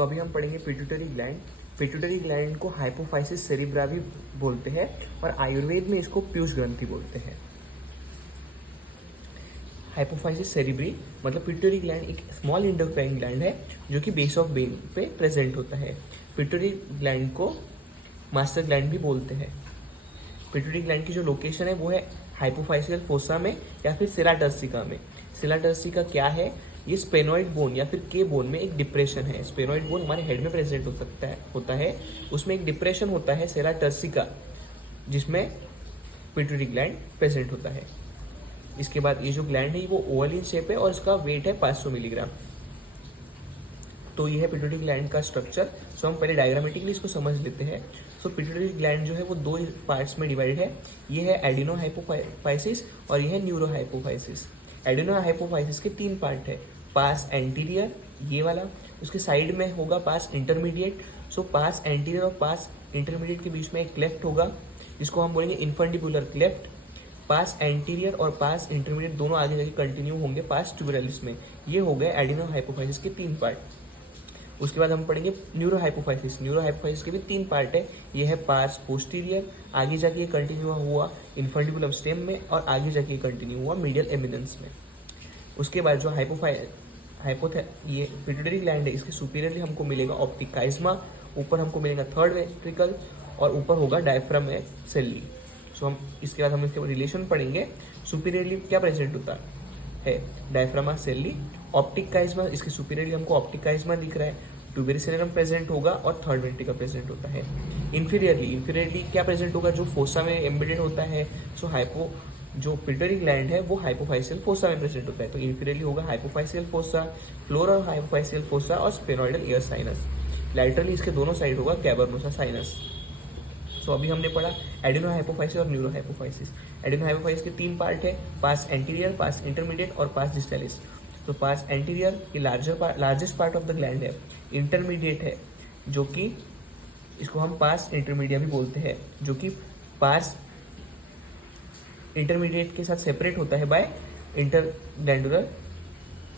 तो अभी हम पढ़ेंगे पिट्यूटरी ग्लैंड। पिट्यूटरी ग्लैंड को हाइपोफाइसिस सेरिब्रा भी बोलते हैं और आयुर्वेद में इसको पीयूष ग्रंथि बोलते हैं। हाइपोफाइसिस सेरिब्री मतलब पिट्यूटरी ग्लैंड एक स्मॉल इंडोक्राइन ग्लैंड है जो कि बेस ऑफ ब्रेन पे प्रेजेंट होता है। पिट्यूटरी ग्लैंड को मास्टर ग्लैंड भी बोलते हैं। पिट्यूटरी ग्लैंड की जो लोकेशन है वो है हाइपोफाइसियल फोसा में या फिर सेला टर्सिका में। सेला टर्सिका क्या है? ये स्पेनोइड बोन या फिर के बोन में एक डिप्रेशन है। स्पेनोइड बोन हमारे हेड में प्रेजेंट होता है, उसमें एक डिप्रेशन होता है सेला टर्सिका जिसमें पिट्यूटरी ग्लैंड प्रेजेंट होता है। इसके बाद ये जो ग्लैंड है वो ओवल इन शेप है और इसका वेट है 500 मिलीग्राम। तो ये है पिट्यूटरी ग्लैंड का स्ट्रक्चर। सो हम पहले डायग्रामेटिकली इसको समझ लेते हैं। सो पिट्यूटरी ग्लैंड जो है वो दो पार्ट्स में डिवाइड है। ये है एडिनो हाइपोफाइसिस और ये है न्यूरो हाइपोफाइसिस। एडिनो हाइपोफाइसिस के 3 पार्ट है। पास एंटीरियर ये वाला, उसके साइड में होगा पास इंटरमीडिएट। सो पास एंटीरियर और पास इंटरमीडिएट के बीच में एक क्लेफ्ट होगा, इसको हम बोलेंगे इन्फंडिबुलर क्लेफ्ट। पास एंटीरियर और पास इंटरमीडिएट दोनों आगे जाके कंटिन्यू होंगे पास ट्यूबरलिस में। ये हो गए एडिनो हाइपोफाइसिस के 3 पार्ट। उसके बाद हम पढ़ेंगे न्यूरो हाइपोफाइसिस। न्यूरो हाइपोफाइसिस के भी 3 पार्ट है। ये है पास पोस्टीरियर, आगे जाके कंटिन्यू हुआ इन्फंडिबुलम स्टेम में और आगे जाके कंटिन्यू हुआ मीडियल एमिनेंस में। उसके बाद जो ये पिट्यूटरी ग्लैंड है इसके सुपीरियरली हमको मिलेगा ऑप्टिक काइज्मा, ऊपर हमको मिलेगा थर्ड वेंट्रिकल और ऊपर होगा डायफ्राम सेल्ली। सो हम इसके बाद हम इसके रिलेशन पढ़ेंगे। सुपीरियरली क्या प्रेजेंट होता है? डायफ्रामा सेल्ली। ऑप्टिक काइज्मा, इसके सुपीरियरली हमको ऑप्टिक काइज्मा दिख रहा है, ट्यूबेरोसेलेनम प्रेजेंट होगा और थर्ड वेंट्रिकल प्रेजेंट होता है। इंफीरियरली क्या प्रेजेंट होगा? जो फोसा में एम्बेडेड होता है। सो जो पिट्यूटरी ग्लैंड है वो हाइपोफाइसियल फोसा में प्रेजेंट होता है। तो इंफीरियरली होगा हाइपोफाइसियल फोसा, फ्लोरल हाइपोफाइसियल फोसा और स्पेनोइडल एयर साइनस। लैटरली इसके दोनों साइड होगा कैवर्नोसा साइनस। सो अभी हमने पढ़ा एडिनो हाइपोफाइसिस और न्यूरो हाइपोफाइसिस। एडिनो हाइपोफाइसिस के 3 पार्ट है, पास एंटीरियर, पास इंटरमीडिएट और पास डिस्टैलिस। तो पास एंटीरियर ये largest part of the gland है। इंटरमीडिएट है जो कि इसको हम पास इंटरमीडिया भी बोलते हैं, जो कि पास इंटरमीडिएट के साथ सेपरेट होता है बाय इंटरग्लैंडुलर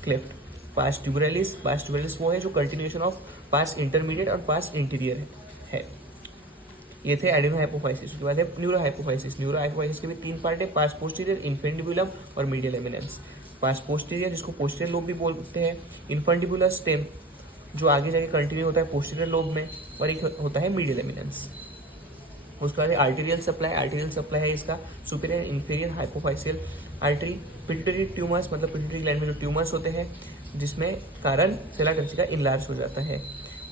क्लेफ्ट। पास ट्यूबरलिस वो है जो कंटिन्यूएशन ऑफ पास इंटरमीडिएट और पास इंटीरियर है। ये थे एडिनो हाइपोफाइसिस। उसके बाद है न्यूरो हाइपोफाइसिस। न्यूरो हाइपोफाइसिस के भी 3 पार्ट है, पास पोस्टीरियर, इन्फेंडिबुलम और मीडियल एमिनेंस। पास पोस्टीरियर जिसको पोस्टीरियर लोब भी बोलते हैं, इन्फेंडिबुलर स्टेम जो आगे जाके कंटिन्यू होता है पोस्टीरियर लोब में, और एक होता है मीडियल एमिनेंस। उसके बाद आर्टेरियल सप्लाई है इसका superior inferior hypophyseal artery. Pituitary tumours मतलब पिट्यूटरी ग्लैंड में जो ट्यूमर्स होते हैं जिसमें कारण सेला टर्सिका इनलार्ज हो जाता है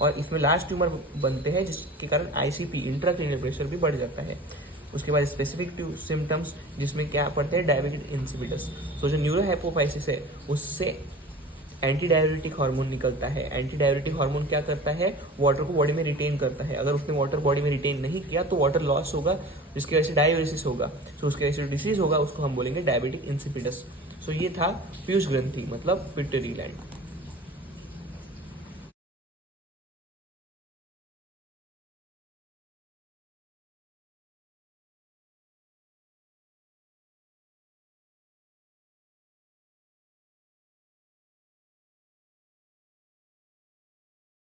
और इसमें लार्ज ट्यूमर बनते हैं जिसके कारण ICP इंट्राक्रेनियल प्रेशर भी बढ़ जाता है। उसके बाद स्पेसिफिक सिम्टम्स जिसमें क्या पड़ते हैं? Diabetic insipidus. तो जो न्यूरो हाइपोफाइसिस है उससे एंटी डाययूरेटिक हार्मोन निकलता है। एंटी डाययूरेटिक हार्मोन क्या करता है? वाटर को बॉडी में रिटेन करता है। अगर उसने वाटर बॉडी में रिटेन नहीं किया तो वाटर लॉस होगा, जिसकी वजह से डाययूरेसिस होगा। तो उसकी वजह से डिसीज होगा, उसको हम बोलेंगे डायबिटिक इंसिपिडस। सो ये था पीयूष ग्रंथि मतलब पिट्यूटरी ग्लैंड।